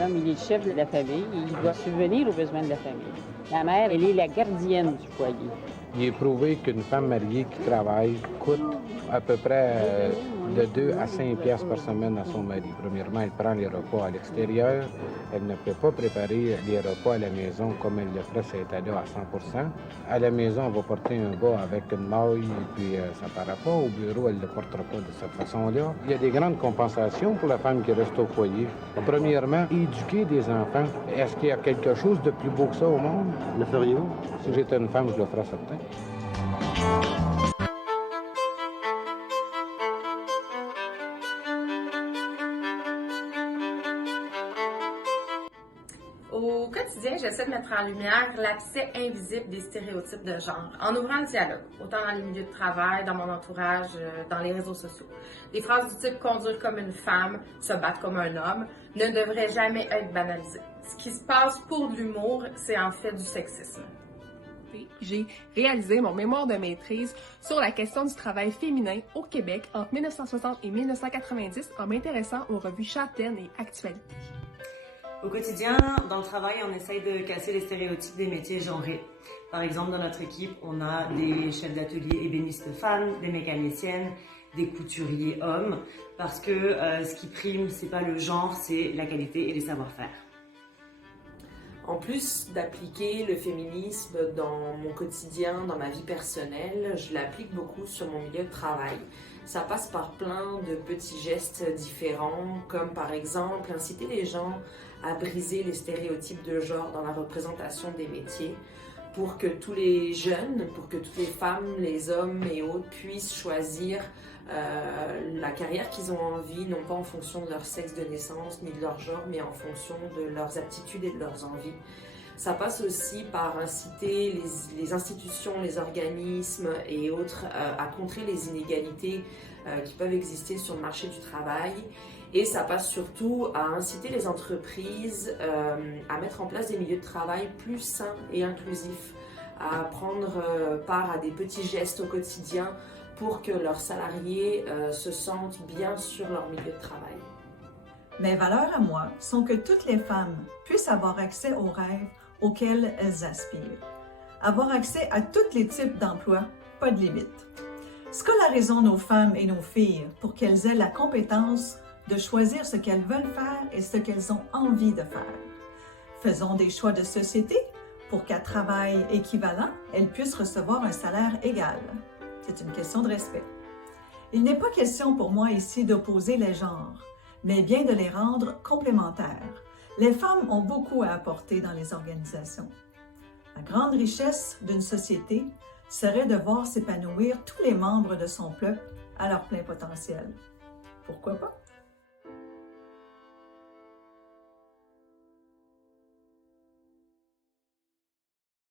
L'homme, il est le chef de la famille, il doit subvenir aux besoins de la famille. La mère, elle est la gardienne du foyer. Il est prouvé qu'une femme mariée qui travaille coûte à peu près de 2 à 5 piastres par semaine à son mari. Premièrement, elle prend les repas à l'extérieur. Elle ne peut pas préparer les repas à la maison comme elle le ferait si elle était là à 100%. À la maison, elle va porter un bas avec une maille et puis ça ne paraît pas. Au bureau, elle ne le portera pas de cette façon-là. Il y a des grandes compensations pour la femme qui reste au foyer. Premièrement, éduquer des enfants. Est-ce qu'il y a quelque chose de plus beau que ça au monde? Le feriez-vous? Si j'étais une femme, je le ferais certain. Au quotidien, j'essaie de mettre en lumière l'abcès invisible des stéréotypes de genre en ouvrant le dialogue, autant dans les milieux de travail, dans mon entourage, dans les réseaux sociaux. Des phrases du type « conduire comme une femme, se battre comme un homme » ne devraient jamais être banalisées. Ce qui se passe pour de l'humour, c'est en fait du sexisme. J'ai réalisé mon mémoire de maîtrise sur la question du travail féminin au Québec entre 1960 et 1990 en m'intéressant aux revues Châtelaine et Actualité. Au quotidien, dans le travail, on essaye de casser les stéréotypes des métiers genrés. Par exemple, dans notre équipe, on a des chefs d'atelier ébénistes femmes, des mécaniciennes, des couturiers hommes, parce que ce qui prime, c'est pas le genre, c'est la qualité et les savoir-faire. En plus d'appliquer le féminisme dans mon quotidien, dans ma vie personnelle, je l'applique beaucoup sur mon milieu de travail. Ça passe par plein de petits gestes différents, comme par exemple inciter les gens à briser les stéréotypes de genre dans la représentation des métiers, pour que tous les jeunes, pour que toutes les femmes, les hommes et autres puissent choisir la carrière qu'ils ont envie, non pas en fonction de leur sexe de naissance ni de leur genre, mais en fonction de leurs aptitudes et de leurs envies. Ça passe aussi par inciter les institutions, les organismes et autres à contrer les inégalités qui peuvent exister sur le marché du travail. Et ça passe surtout à inciter les entreprises à mettre en place des milieux de travail plus sains et inclusifs, à prendre part à des petits gestes au quotidien pour que leurs salariés se sentent bien sur leur milieu de travail. Mes valeurs à moi sont que toutes les femmes puissent avoir accès aux rêves auxquels elles aspirent. Avoir accès à tous les types d'emplois, pas de limite. Scolarisons nos femmes et nos filles pour qu'elles aient la compétence de choisir ce qu'elles veulent faire et ce qu'elles ont envie de faire. Faisons des choix de société pour qu'à travail équivalent, elles puissent recevoir un salaire égal. C'est une question de respect. Il n'est pas question pour moi ici d'opposer les genres, mais bien de les rendre complémentaires. Les femmes ont beaucoup à apporter dans les organisations. La grande richesse d'une société serait de voir s'épanouir tous les membres de son peuple à leur plein potentiel. Pourquoi pas?